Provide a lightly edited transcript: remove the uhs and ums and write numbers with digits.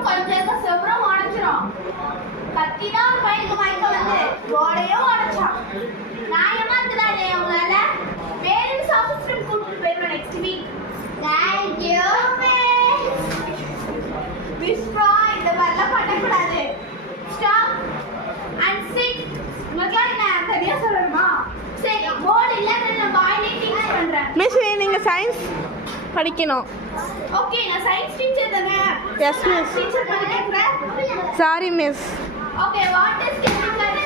அப்புறம் கொஞ்சம் செவரம் உடைச்சிரும். கத்தினா ஒரு பையனுக்கு மயக்கம் வந்து ரோடையும் உடைச்சான். நான் ஏமாத்துறானே அவங்களால. பேரண்ட்ஸ் ஆஃபீஸ் ரூம் கூட்டிட்டு போயிடுவேன் next week. Thank you miss ப்ரா. இந்த மாதிரிலாம் பண்ணக்கூடாது. Stop and chit. உங்களுக்குலாம் என்ன தனியா சொல்லணுமா? சரி போர்டு இல்லை நான் பாயிலே டீச் பண்ணுறேன். மிஸ் நீங்கள் சயின்ஸ் படிக்கணும். ஓகே நான் சயின்ஸ் டீச்சர் தானே. Yes miss. டீச்சர் பண்ணி கேட்குறேன். Sorry miss. Okay what is chemical?